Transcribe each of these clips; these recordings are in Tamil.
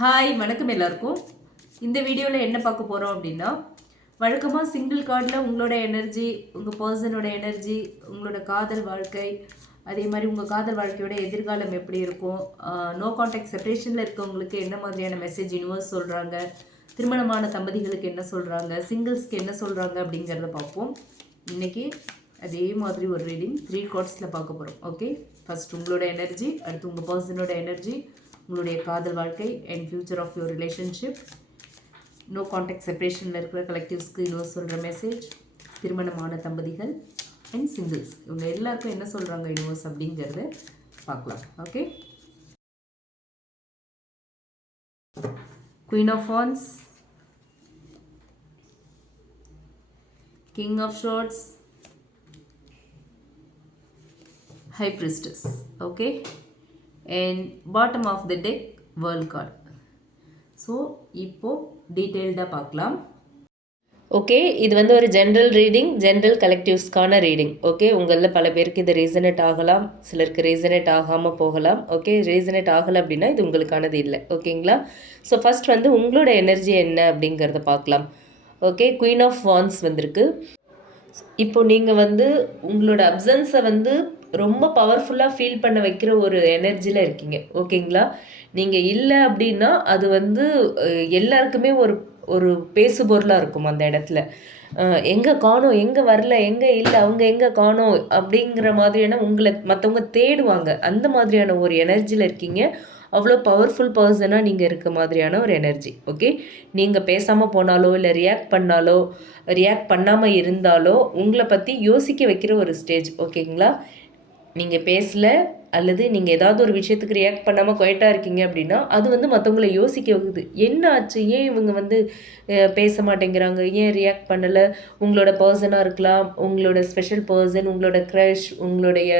ஹாய் வணக்கம் எல்லாருக்கும். இந்த வீடியோவில் என்ன பார்க்க போகிறோம் அப்படின்னா வழக்கமாக சிங்கிள் கார்டில் உங்களோட எனர்ஜி உங்கள் பர்சனோட எனர்ஜி உங்களோட காதல் வாழ்க்கை அதே மாதிரி உங்கள் காதல் வாழ்க்கையோட எதிர்காலம் எப்படி இருக்கும் நோ கான்டாக்ட் செப்பரேஷனில் இருக்கவங்களுக்கு என்ன மாதிரியான மெசேஜ் யூனிவர்ஸ் சொல்கிறாங்க திருமணமான தம்பதிகளுக்கு என்ன சொல்கிறாங்க சிங்கிள்ஸ்க்கு என்ன சொல்கிறாங்க அப்படிங்கிறத பார்ப்போம். இன்றைக்கி அதே மாதிரி ஒரு ரீடிங் த்ரீ கார்ட்ஸில் பார்க்க போகிறோம் ஓகே ஃபஸ்ட் உங்களோட எனர்ஜி அடுத்து உங்கள் பர்சனோட எனர்ஜி உங்களுடைய காதல் வாழ்க்கை and future of your relationship no contact செப்பரேஷனில் இருக்கிற கலெக்டிவ்ஸ்க்கு இன்னொரு சொல்கிற மெசேஜ் திருமணமான தம்பதிகள் அண்ட் சிங்கிள்ஸ் இவங்க எல்லாருக்கும் என்ன சொல்கிறாங்க யூனிவர்ஸ் அப்படிங்கிறத பார்க்கலாம். Okay queen of wands king of swords high priestess okay and bottom of the deck world card so இப்போது டீட்டெயில்டாக பார்க்கலாம். ஓகே இது வந்து ஒரு ஜென்ரல் ரீடிங் ஜென்ரல் கலெக்டிவ்ஸ்க்கான ரீடிங் ஓகே உங்களில் பல பேருக்கு இது ரீசனேட் ஆகலாம் சிலருக்கு ரீசனேட் ஆகாமல் போகலாம். ஓகே ரீசனேட் ஆகலை அப்படின்னா இது உங்களுக்கானது இல்லை. ஓகேங்களா ஸோ ஃபஸ்ட் வந்து உங்களோட எனர்ஜி என்ன அப்படிங்கிறத பார்க்கலாம். ஓகே குயின் ஆஃப் வான்ஸ் வந்திருக்கு. இப்போ நீங்கள் வந்து உங்களோட அப்சன்ஸை வந்து ரொம்ப பவர்ஃபுல்லாக ஃபீல் பண்ண வைக்கிற ஒரு எனர்ஜியில் இருக்கீங்க. ஓகேங்களா நீங்கள் இல்லை அப்படின்னா அது வந்து எல்லாருக்குமே ஒரு ஒரு பேசுபொருளாக இருக்கும் அந்த இடத்துல. எங்கே காணோம் எங்கே வரல எங்கே இல்லை அவங்க எங்கே காணோம் அப்படிங்கிற மாதிரியான உங்களை மற்றவங்க தேடுவாங்க. அந்த மாதிரியான ஒரு எனர்ஜியில் இருக்கீங்க. அவ்வளோ பவர்ஃபுல் பர்சனாக நீங்கள் இருக்க மாதிரியான ஒரு எனர்ஜி ஓகே நீங்கள் பேசாமல் போனாலோ இல்லை ரியாக்ட் பண்ணாலோ ரியாக்ட் பண்ணாமல் இருந்தாலோ உங்களை பற்றி யோசிக்க வைக்கிற ஒரு ஸ்டேஜ் ஓகேங்களா நீங்கள் பேசல அல்லது நீங்கள் ஏதாவது ஒரு விஷயத்துக்கு ரியாக்ட் பண்ணாமல் குவைட்டாக இருக்கீங்க அப்படின்னா அது வந்து மற்றவங்கள யோசிக்க வைக்குது. என்ன ஆச்சு? ஏன் இவங்க வந்து பேச மாட்டேங்கிறாங்க? ஏன் ரியாக்ட் பண்ணலை? உங்களோட பர்சனாக இருக்கலாம். உங்களோட ஸ்பெஷல் பர்சன் உங்களோட க்ரஷ் உங்களுடைய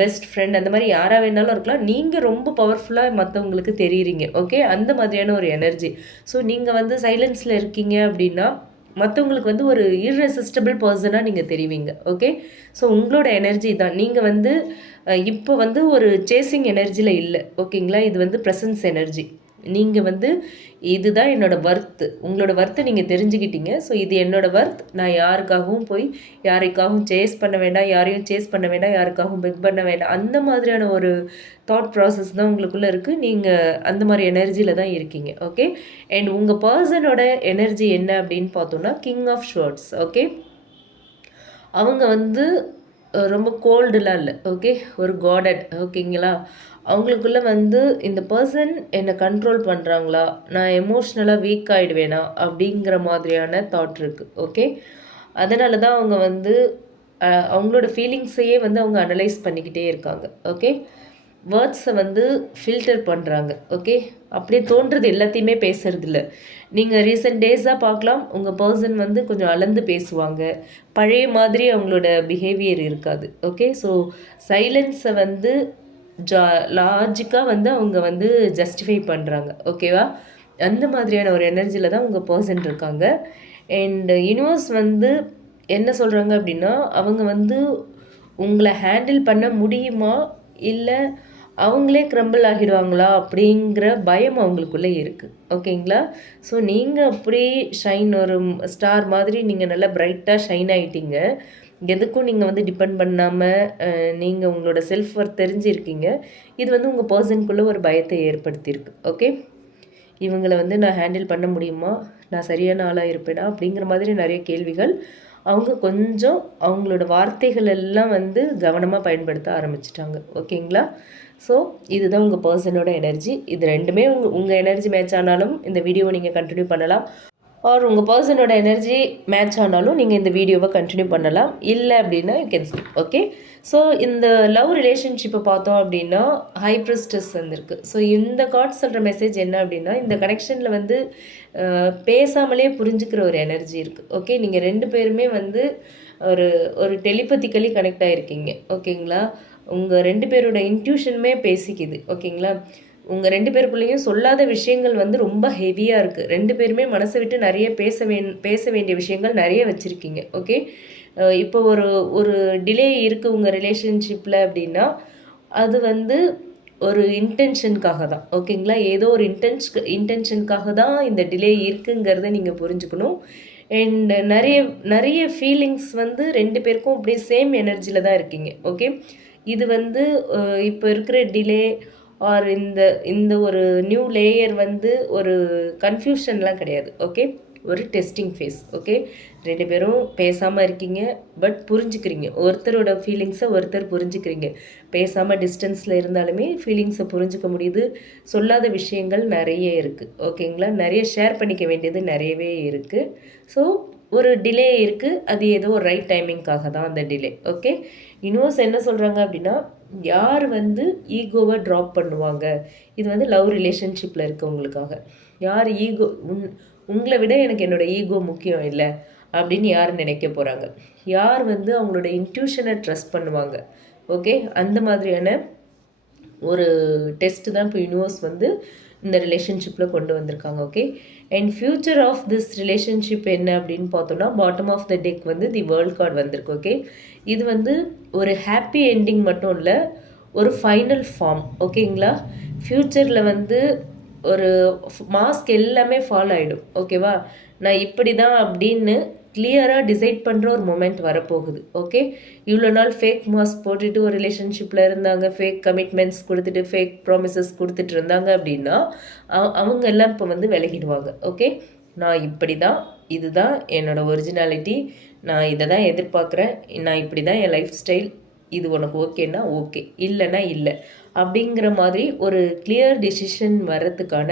பெஸ்ட் ஃப்ரெண்ட் அந்த மாதிரி யாராக வேணாலும் இருக்கலாம். நீங்கள் ரொம்ப பவர்ஃபுல்லாக மற்றவங்களுக்கு தெரியுறீங்க. ஓகே அந்த மாதிரியான ஒரு எனர்ஜி ஸோ நீங்கள் வந்து சைலன்ஸில் இருக்கீங்க அப்படின்னா மற்றவங்களுக்கு வந்து ஒரு இர்ரெசிஸ்டபிள் பர்சனாக நீங்கள் தெரிவிங்க ஓகே ஸோ உங்களோட எனர்ஜி தான். நீங்கள் வந்து இப்போ வந்து ஒரு சேசிங் எனர்ஜியில் இல்லை ஓகேங்களா இது வந்து ப்ரெசன்ஸ் எனர்ஜி நீங்கள் வந்து இதுதான் என்னோட ஒர்த்து உங்களோட வர்த்தை நீங்கள் தெரிஞ்சுக்கிட்டீங்க. ஸோ இது என்னோட ஒர்த் நான் யாருக்காகவும் போய் யாருக்காகவும் சேஸ் பண்ண வேண்டாம் யாரையும் சேஸ் பண்ண வேண்டாம் யாருக்காகவும் பிக் பண்ண வேண்டாம். அந்த மாதிரியான ஒரு தாட் ப்ராசஸ் தான் உங்களுக்குள்ளே இருக்குது நீங்கள் அந்த மாதிரி எனர்ஜியில் தான் இருக்கீங்க. ஓகே அண்ட் உங்கள் பர்சனோட எனர்ஜி என்ன அப்படின்னு பார்த்தோம்னா கிங் ஆஃப் ஷர்ட்ஸ் ஓகே அவங்க வந்து ரொம்ப கோல்டுலாம் இல்லை. ஓகே ஒரு காடட் ஓகேங்களா அவங்களுக்குள்ள வந்து இந்த பர்சன் என்னை கண்ட்ரோல் பண்ணுறாங்களா நான் எமோஷ்னலாக வீக் ஆகிடுவேனா அப்படிங்கிற மாதிரியான தாட் இருக்குது ஓகே அதனால தான் அவங்க வந்து அவங்களோட ஃபீலிங்ஸையே வந்து அவங்க அனலைஸ் பண்ணிக்கிட்டே இருக்காங்க ஓகே வேர்ட்ஸை வந்து ஃபில்டர் பண்ணுறாங்க ஓகே அப்படியே தோன்றது எல்லாத்தையுமே பேசுறது நீங்கள் ரீசெண்ட் டேஸாக பார்க்கலாம் உங்கள் பர்சன் வந்து கொஞ்சம் அளந்து பேசுவாங்க. பழைய மாதிரி அவங்களோட பிஹேவியர் இருக்காது ஓகே ஸோ சைலன்ஸை வந்து ஜா லாஜிக்காக வந்து அவங்க வந்து ஜஸ்டிஃபை பண்ணுறாங்க ஓகேவா அந்த மாதிரியான ஒரு எனர்ஜியில் தான் உங்கள் பர்சன் இருக்காங்க. அண்ட் யூனிவர்ஸ் வந்து என்ன சொல்கிறாங்க அப்படின்னா அவங்க வந்து உங்களை ஹேண்டில் பண்ண முடியுமா? இல்லை அவங்களே க்ரம்பிள் ஆகிடுவாங்களா? அப்படிங்கிற பயம் அவங்களுக்குள்ளே இருக்குது ஓகேங்களா ஸோ நீங்கள் அப்படியே ஷைன் ஒரு ஸ்டார் மாதிரி நீங்கள் நல்லா பிரைட்டாக ஷைன் ஆகிட்டீங்க எதுக்கும் நீங்கள் வந்து டிபெண்ட் பண்ணாமல் நீங்கள் உங்களோட செல்ஃப் ஒர்த் தெரிஞ்சிருக்கீங்க. இது வந்து உங்கள் பர்சனுக்குள்ளே ஒரு பயத்தை ஏற்படுத்தியிருக்கு. ஓகே இவங்களை வந்து நான் ஹேண்டில் பண்ண முடியுமா? நான் சரியான ஆளாக இருப்பேனா? அப்படிங்கிற மாதிரி நிறைய கேள்விகள் அவங்க கொஞ்சம் அவங்களோட வார்த்தைகள் எல்லாம் வந்து கவனமாக பயன்படுத்த ஆரம்பிச்சிட்டாங்க. ஓகேங்களா ஸோ இதுதான் உங்கள் பர்சனோட எனர்ஜி இது ரெண்டுமே உங்கள் உங்கள் எனர்ஜி மேட்ச் ஆனாலும் இந்த வீடியோவை நீங்கள் கண்டினியூ பண்ணலாம். ஆர் உங்கள் பர்சனோட எனர்ஜி மேட்ச் ஆனாலும் நீங்கள் இந்த வீடியோவை கண்டினியூ பண்ணலாம். இல்லை அப்படின்னா you can skip okay so இந்த லவ் ரிலேஷன்ஷிப்பை பார்த்தோம் அப்படின்னா ஹைப்ரிஸ்டஸ் வந்திருக்கு. ஸோ இந்த கார்ட் சொல்கிற மெசேஜ் என்ன அப்படின்னா இந்த கனெக்ஷனில் வந்து பேசாமலே புரிஞ்சுக்கிற ஒரு எனர்ஜி இருக்குது ஓகே நீங்கள் ரெண்டு பேருமே வந்து ஒரு ஒரு டெலிபதிக்கலி கனெக்ட் ஆகிருக்கீங்க ஓகேங்களா உங்கள் ரெண்டு பேரோட இன்ட்யூஷனுமே பேசிக்குது. ஓகேங்களா உங்கள் ரெண்டு பேருக்குள்ளேயும் சொல்லாத விஷயங்கள் வந்து ரொம்ப ஹெவியாக இருக்குது ரெண்டு பேருமே மனசை விட்டு நிறைய பேச வே பேச வேண்டிய விஷயங்கள் நிறைய வச்சுருக்கீங்க ஓகே இப்போ ஒரு ஒரு டிலே இருக்குது உங்கள் ரிலேஷன்ஷிப்பில் அப்படின்னா அது வந்து ஒரு இன்டென்ஷனுக்காக தான் ஓகேங்களா ஏதோ ஒரு இன்டென்ஷ் இன்டென்ஷனுக்காக தான் இந்த டிலே இருக்குங்கிறத நீங்கள் புரிஞ்சுக்கணும். அண்ட் நிறைய நிறைய ஃபீலிங்ஸ் வந்து ரெண்டு பேருக்கும் அப்படியே சேம் எனர்ஜியில் தான் இருக்கீங்க ஓகே இது வந்து இப்போ இருக்கிற டிலே ஆர் இந்த இந்த ஒரு நியூ லேயர் வந்து ஒரு கன்ஃபியூஷன்லாம் கிடையாது ஓகே ஒரு டெஸ்டிங் ஃபேஸ் ஓகே ரெண்டு பேரும் பேசாமல் இருக்கீங்க பட் புரிஞ்சுக்கிறீங்க. ஒருத்தரோட ஃபீலிங்ஸை ஒருத்தர் புரிஞ்சுக்கிறீங்க. பேசாமல் டிஸ்டன்ஸில் இருந்தாலுமே ஃபீலிங்ஸை புரிஞ்சுக்க முடியுது. சொல்லாத விஷயங்கள் நிறைய இருக்குது ஓகேங்களா நிறைய ஷேர் பண்ணிக்க வேண்டியது நிறையவே இருக்குது ஸோ ஒரு டிலே இருக்குது அது ஏதோ ஒரு ரைட் டைமிங்க்காக தான் அந்த டிலே ஓகே யூனிவர்ஸ் என்ன சொல்கிறாங்க அப்படின்னா யார் வந்து ஈகோவை ட்ராப் பண்ணுவாங்க? இது வந்து லவ் ரிலேஷன்ஷிப்பில் இருக்கவங்களுக்காக. யார் ஈகோ உன் உங்களை விட எனக்கு என்னோடய ஈகோ முக்கியம் இல்லை அப்படின்னு யார் நினைக்க போகிறாங்க யார் வந்து அவங்களோட இன்ட்யூஷனை ட்ரஸ்ட் பண்ணுவாங்க? ஓகே அந்த மாதிரியான ஒரு டெஸ்ட்டு தான் இப்போ யூனிவர்ஸ் வந்து இந்த ரிலேஷன்ஷிப்பில் கொண்டு வந்திருக்காங்க okay and future of this relationship என்ன அப்படின்னு பார்த்தோம்னா பாட்டம் ஆஃப் த டெக் வந்து தி வேர்ல்ட் கார்டு வந்திருக்கு ஓகே இது வந்து ஒரு ஹாப்பி என்டிங் மட்டும் இல்லை ஒரு ஃபைனல் ஃபார்ம் ஓகேங்களா? ஃப்யூச்சரில் வந்து ஒரு மாஸ்க் எல்லாமே ஃபாலோ ஆகிடும் ஓகேவா நான் இப்படி தான் அப்படின்னு கிளியராக டிசைட் பண்ணுற ஒரு மூமெண்ட் வரப்போகுது ஓகே இவ்வளோ நாள் ஃபேக் மாஸ்க் போட்டுட்டு ஒரு ரிலேஷன்ஷிப்பில் இருந்தாங்க ஃபேக் கமிட்மெண்ட்ஸ் கொடுத்துட்டு ஃபேக் ப்ராமிசஸ் கொடுத்துட்டு இருந்தாங்க அப்படின்னா அவங்க எல்லாம் இப்போ வந்து விலகிடுவாங்க ஓகே நான் இப்படி தான் இதுதான் என்னோடய ஒரிஜினாலிட்டி நான் இதை தான் எதிர்பார்க்குறேன். நான் இப்படி தான் என் லைஃப் ஸ்டைல் இது உனக்கு ஓகேன்னா ஓகே. இல்லைன்னா இல்லை. அப்படிங்கிற மாதிரி ஒரு கிளியர் டிசிஷன் வர்றதுக்கான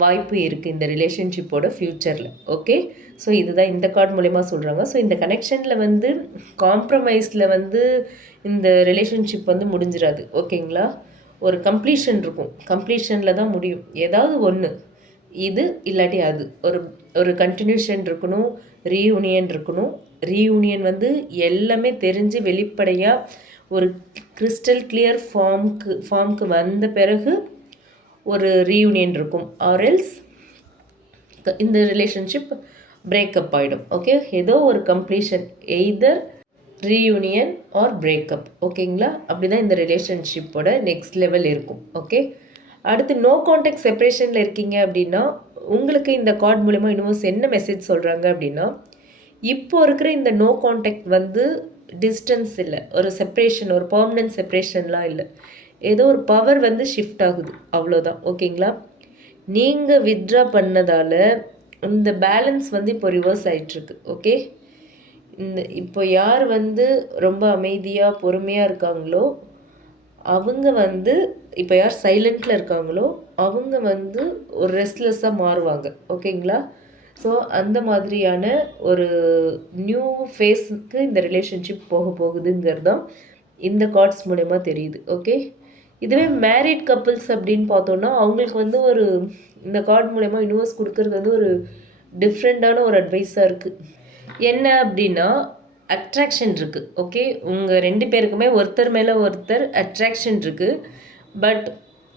வாய்ப்பு இருக்குது இந்த ரிலேஷன்ஷிப்போட ஃப்யூச்சரில் ஓகே ஸோ இதுதான் இந்த கார்டு மூலயமா சொல்கிறாங்க ஸோ இந்த கனெக்ஷனில் வந்து காம்ப்ரமைஸில் வந்து இந்த ரிலேஷன்ஷிப் வந்து முடிஞ்சிடாது ஓகேங்களா ஒரு கம்ப்ளீஷன் இருக்கும். கம்ப்ளீஷனில் தான் முடியும். ஏதாவது ஒன்று இது இல்லாட்டி அது. ஒரு ஒரு கண்டினியூஷன் இருக்கணும் ரீயூனியன் இருக்கணும். ரீயூனியன் வந்து எல்லாமே தெரிஞ்சு வெளிப்படையாக ஒரு கிறிஸ்டல் கிளியர் ஃபார்முக்கு ஃபார்முக்கு வந்த பிறகு ஒரு ரீயூனியன் இருக்கும். ஆர்எல்ஸ் இந்த ரிலேஷன்ஷிப் பிரேக்கப் ஆகிடும் ஓகே ஏதோ ஒரு completion either reunion or breakup ஓகேங்களா அப்படி தான் இந்த ரிலேஷன்ஷிப்போட நெக்ஸ்ட் லெவல் இருக்கும். ஓகே அடுத்து நோ கான்டாக்ட் செப்பரேஷனில் இருக்கீங்க அப்படின்னா உங்களுக்கு இந்த கார்டு மூலிமா யூனிவர்ஸ் என்ன மெசேஜ் சொல்கிறாங்க அப்படின்னா இப்போ இருக்கிற இந்த நோ கான்டாக்ட் வந்து டிஸ்டன்ஸ் இல்லை. ஒரு செப்ரேஷன் ஒரு பர்மனன்ட் செப்ரேஷன்லாம் இல்லை. ஏதோ ஒரு பவர் வந்து ஷிஃப்ட் ஆகுது. அவ்வளோதான் ஓகேங்களா நீங்கள் வித்ட்ரா பண்ணதால் இந்த பேலன்ஸ் வந்து இப்போ ரிவர்ஸ் ஆகிட்டுருக்கு ஓகே இந்த இப்போ யார் வந்து ரொம்ப அமைதியாக பொறுமையாக இருக்காங்களோ அவங்க வந்து இப்போ யார் சைலண்ட்டில் இருக்காங்களோ அவங்க வந்து ஒரு ரெஸ்ட்லெஸ்ஸாக மாறுவாங்க. ஓகேங்களா ஸோ அந்த மாதிரியான ஒரு நியூ ஃபேஸுக்கு இந்த ரிலேஷன்ஷிப் போக போகுதுங்கிறது தான் இந்த கார்ட்ஸ் மூலயமா தெரியுது. ஓகே இதுவே மேரிட் கப்புள்ஸ் அப்படின்னு பார்த்தோன்னா அவங்களுக்கு வந்து ஒரு இந்த கார்டு மூலயமா யூனிவர்ஸ் கொடுக்கறது வந்து ஒரு டிஃப்ரெண்ட்டான ஒரு அட்வைஸாக இருக்குது என்ன அப்படின்னா அட்ராக்ஷன் இருக்குது ஓகே உங்கள் ரெண்டு பேருக்குமே ஒருத்தர் மேலே ஒருத்தர் அட்ராக்ஷன் இருக்குது பட்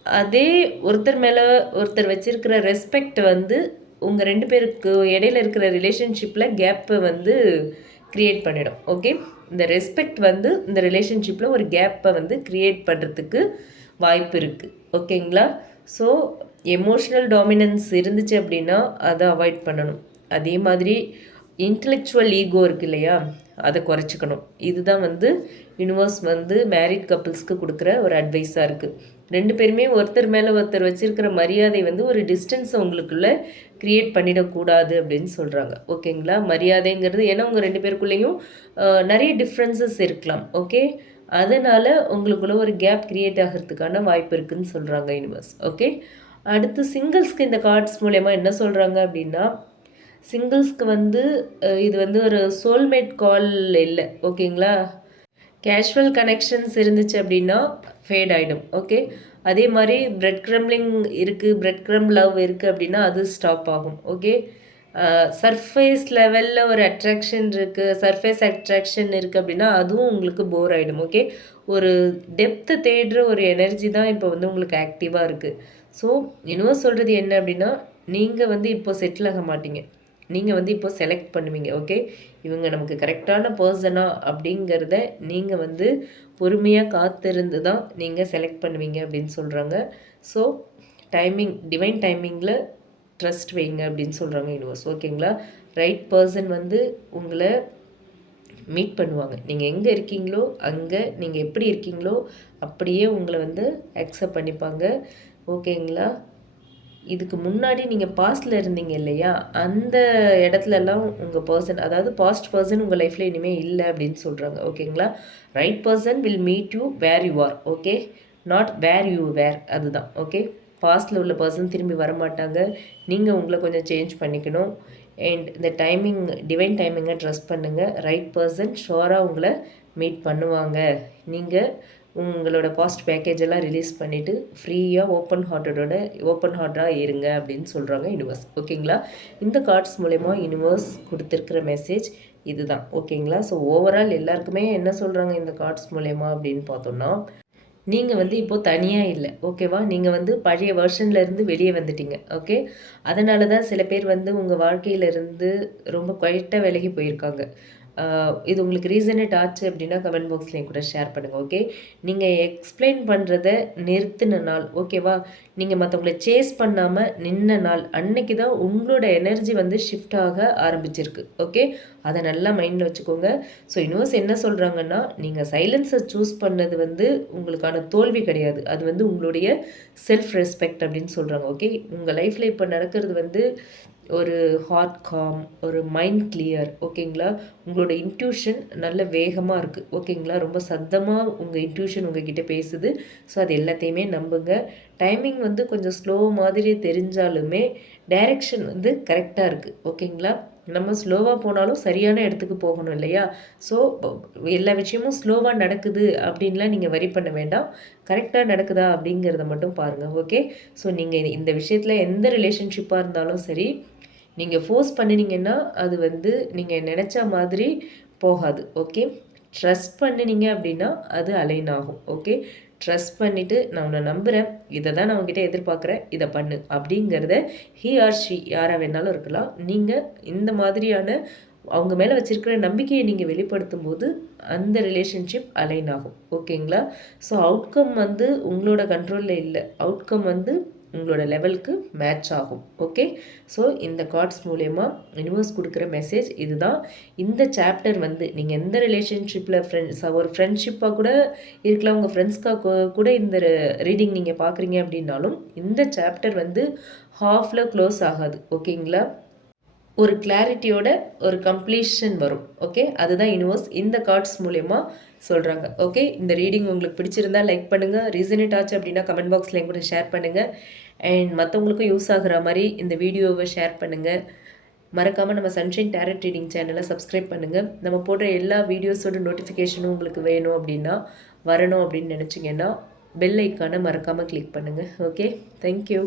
அதே ஒருத்தர் மேலே ஒருத்தர் வச்சுருக்கிற ரெஸ்பெக்ட் வந்து உங்கள் ரெண்டு பேருக்கு இடையில இருக்கிற ரிலேஷன்ஷிப்பில் கேப்பை வந்து க்ரியேட் பண்ணிடும் ஓகே இந்த ரெஸ்பெக்ட் வந்து இந்த ரிலேஷன்ஷிப்பில் ஒரு கேப்பை வந்து க்ரியேட் பண்ணுறதுக்கு வாய்ப்பு இருக்குது ஓகேங்களா? ஸோ எமோஷ்னல் டாமினன்ஸ் இருந்துச்சு அப்படின்னா அதை அவாய்ட் பண்ணணும். அதே மாதிரி இன்டலெக்சுவல் ஈகோ இருக்கு இல்லையா? அதை குறைச்சிக்கணும். இதுதான் வந்து யூனிவர்ஸ் வந்து மேரிட் கப்புள்ஸ்க்கு கொடுக்குற ஒரு அட்வைஸாக இருக்குது ரெண்டு பேருமே ஒருத்தர் மேலே ஒருத்தர் வச்சுருக்கிற மரியாதை வந்து ஒரு டிஸ்டன்ஸை உங்களுக்குள்ளே க்ரியேட் பண்ணிடக்கூடாது அப்படின்னு சொல்கிறாங்க ஓகேங்களா? மரியாதைங்கிறது ஏன்னா உங்கள் ரெண்டு பேருக்குள்ளேயும் நிறைய டிஃப்ரென்சஸ் இருக்கலாம். ஓகே அதனால் உங்களுக்குள்ள ஒரு கேப் க்ரியேட் ஆகிறதுக்கான வாய்ப்பு இருக்குதுன்னு சொல்கிறாங்க யூனிவர்ஸ் ஓகே அடுத்து சிங்கிள்ஸ்க்கு இந்த கார்ட்ஸ் மூலயமா என்ன சொல்கிறாங்க அப்படின்னா சிங்கிள்ஸ்க்கு வந்து இது வந்து ஒரு சோல்மேட் கால் இல்லை. ஓகேங்களா கேஷுவல் கனெக்ஷன்ஸ் இருந்துச்சு அப்படின்னா ஃபேட் ஆகிடும் ஓகே அதே மாதிரி பிரெட் க்ரம்லிங் இருக்குது பிரெட் க்ரம் லவ் இருக்குது அப்படின்னா அது ஸ்டாப் ஆகும். ஓகே சர்ஃபேஸ் லெவலில் ஒரு அட்ராக்ஷன் இருக்குது சர்ஃபேஸ் அட்ராக்ஷன் இருக்குது அப்படின்னா அதுவும் உங்களுக்கு போர் ஆகிடும் ஓகே ஒரு டெப்த்தை தேடுற ஒரு எனர்ஜி தான் இப்போ வந்து உங்களுக்கு ஆக்டிவாக இருக்குது ஸோ இன்னும் சொல்கிறது என்ன அப்படின்னா நீங்கள் வந்து இப்போ செட்டில் ஆக மாட்டீங்க. நீங்கள் வந்து இப்போ செலக்ட் பண்ணுவீங்க ஓகே இவங்க நமக்கு கரெக்டான பர்சனா அப்படிங்கிறத நீங்கள் வந்து பொறுமையாக காத்திருந்து தான் நீங்கள் செலக்ட் பண்ணுவீங்க அப்படின்னு சொல்கிறாங்க ஸோ டைமிங் டிவைன் டைமிங்கில் ட்ரஸ்ட் வைங்க அப்படின்னு சொல்கிறாங்க யூனிவர்ஸ் ஓகேங்களா ரைட் பர்சன் வந்து உங்களை மீட் பண்ணுவாங்க. நீங்கள் எங்கே இருக்கீங்களோ அங்கே நீங்கள் எப்படி இருக்கீங்களோ அப்படியே உங்களை வந்து அக்செப்ட் பண்ணிப்பாங்க. ஓகேங்களா இதுக்கு முன்னாடி நீங்கள் பாஸ்டில் இருந்தீங்க இல்லையா? அந்த இடத்துலலாம் உங்கள் பர்சன் அதாவது பாஸ்ட் பர்சன் உங்கள் லைஃப்பில் இனிமேல் இல்லை அப்படின்னு சொல்கிறாங்க ஓகேங்களா right person will meet you where you are okay not where you were அதுதான். ஓகே பாஸ்டில் உள்ள பர்சன் திரும்பி வரமாட்டாங்க. நீங்கள் உங்களை கொஞ்சம் சேஞ்ச் பண்ணிக்கணும். அண்ட் இந்த டைமிங் டிவைன் டைமிங்கை ட்ரெஸ் பண்ணுங்கள் ரைட் பர்சன் ஷோராக உங்களை மீட் பண்ணுவாங்க. நீங்கள் உங்களோட பாஸ்ட் பேக்கேஜ் எல்லாம் ரிலீஸ் பண்ணிவிட்டு ஃப்ரீயாக ஓப்பன் ஹார்ட்டடோட ஓப்பன் ஹார்ட்டாக இருங்க அப்படின்னு சொல்கிறாங்க யூனிவர்ஸ் ஓகேங்களா இந்த கார்ட்ஸ் மூலயமா யூனிவர்ஸ் கொடுத்துருக்கிற மெசேஜ் இதுதான். ஓகேங்களா ஸோ ஓவரால் எல்லாருக்குமே என்ன சொல்கிறாங்க இந்த கார்ட்ஸ் மூலயமா அப்படின்னு பார்த்தோம்னா நீங்கள் வந்து இப்போது தனியாக இல்லை ஓகேவா நீங்கள் வந்து பழைய வருஷன்லேருந்து வெளியே வந்துட்டீங்க ஓகே அதனால தான் சில பேர் வந்து உங்கள் வாழ்க்கையிலேருந்து ரொம்ப குவைட்டாக விலகி போயிருக்காங்க. இது உங்களுக்கு ரீசனேட் ஆச்சு அப்படின்னா கமெண்ட் பாக்ஸ்லேயும் கூட ஷேர் பண்ணுங்கள் ஓகே நீங்கள் எக்ஸ்பிளைன் பண்ணுறத நிறுத்தின நாள் ஓகேவா நீங்கள் மற்றவங்களை சேஸ் பண்ணாமல் நின்ன நாள் அன்னைக்கு தான் உங்களோட எனர்ஜி வந்து ஷிஃப்ட் ஆக ஆரம்பிச்சிருக்கு ஓகே அதை நல்லா மைண்டில் வச்சுக்கோங்க. ஸோ யூனிவர்ஸ் என்ன சொல்கிறாங்கன்னா நீங்கள் சைலன்ஸை சூஸ் பண்ணது வந்து உங்களுக்கான தோல்வி கிடையாது. அது வந்து உங்களுடைய செல்ஃப் ரெஸ்பெக்ட் அப்படின்னு சொல்கிறாங்க ஓகே உங்கள் லைஃப்பில் இப்போ நடக்கிறது வந்து ஒரு ஹார்ட் காம் ஒரு மைண்ட் கிளியர் ஓகேங்களா உங்களோட இன்ட்யூஷன் நல்ல வேகமாக இருக்குது ஓகேங்களா ரொம்ப சத்தமாக உங்கள் இன்ட்யூஷன் உங்ககிட்ட பேசுது. ஸோ அது எல்லாத்தையுமே நம்புங்க. டைமிங் வந்து கொஞ்சம் ஸ்லோ மாதிரி தெரிஞ்சாலுமே டைரெக்ஷன் வந்து கரெக்டாக இருக்குது ஓகேங்களா நம்ம ஸ்லோவாக போனாலும் சரியான இடத்துக்கு போகணும் இல்லையா? ஸோ எல்லா விஷயமும் ஸ்லோவாக நடக்குது அப்படின்லாம் நீங்கள் வரி பண்ண வேண்டாம். கரெக்டாக நடக்குதா அப்படிங்கிறத மட்டும் பாருங்கள் ஓகே ஸோ நீங்கள் இந்த விஷயத்தில் எந்த ரிலேஷன்ஷிப்பாக இருந்தாலும் சரி நீங்கள் ஃபோர்ஸ் பண்ணினீங்கன்னா அது வந்து நீங்கள் நினச்ச மாதிரி போகாது ஓகே ட்ரஸ்ட் பண்ணினீங்க அப்படின்னா அது அலைன் ஆகும் ஓகே ட்ரஸ்ட் பண்ணிவிட்டு நான் உன்னை நம்புகிறேன் இதை தான் நான் உங்ககிட்ட எதிர்பார்க்குறேன் இதை பண்ணு அப்படிங்கிறத ஹி ஆர் ஷி யாராக வேணாலும் இருக்கலாம். நீங்கள் இந்த மாதிரியான அவங்க மேலே வச்சுருக்கிற நம்பிக்கையை நீங்கள் வெளிப்படுத்தும் போது அந்த ரிலேஷன்ஷிப் அலைன் ஆகும் ஓகேங்களா ஸோ அவுட்கம் வந்து உங்களோட கண்ட்ரோலில் இல்லை. அவுட்கம் வந்து உங்களோட லெவலுக்கு மேட்ச் ஆகும். ஓகே ஸோ இந்த கார்ட்ஸ் மூலயமா யூனிவர்ஸ் கொடுக்குற மெசேஜ் இதுதான். இந்த சாப்டர் வந்து நீங்கள் எந்த ரிலேஷன்ஷிப்பில் ஃப்ரெண்ட்ஸ் ஒரு ஃப்ரெண்ட்ஷிப்பாக கூட இருக்கலாம். உங்கள் ஃப்ரெண்ட்ஸ்க்காக கூட இந்த ரீடிங் நீங்கள் பார்க்குறீங்க அப்படின்னாலும் இந்த சாப்டர் வந்து ஹாஃபில் க்ளோஸ் ஆகாது. ஓகேங்களா ஒரு கிளாரிட்டியோட ஒரு கம்ப்ளீஷன் வரும். ஓகே அதுதான் யூனிவர்ஸ் இந்த கார்ட்ஸ் மூலயமா சொல்கிறாங்க ஓகே இந்த ரீடிங் உங்களுக்கு பிடிச்சிருந்தா லைக் பண்ணுங்கள் ரீசனேட் ஆச்சு அப்படின்னா கமெண்ட் பாக்ஸில் கூட ஷேர் பண்ணுங்கள் அண்ட் மற்றவங்களுக்கும் யூஸ் ஆகிற மாதிரி இந்த வீடியோவை ஷேர் பண்ணுங்கள் மறக்காமல் நம்ம சன்ஷைன் டேரட் ரீடிங் சேனலை சப்ஸ்கிரைப் பண்ணுங்கள் நம்ம போடுற எல்லா வீடியோஸோட நோட்டிஃபிகேஷனும் உங்களுக்கு வேணும் அப்படின்னா வரணும் அப்படின்னு நினச்சிங்கன்னா பெல் ஐக்கானை மறக்காமல் கிளிக் பண்ணுங்கள் ஓகே தேங்க்யூ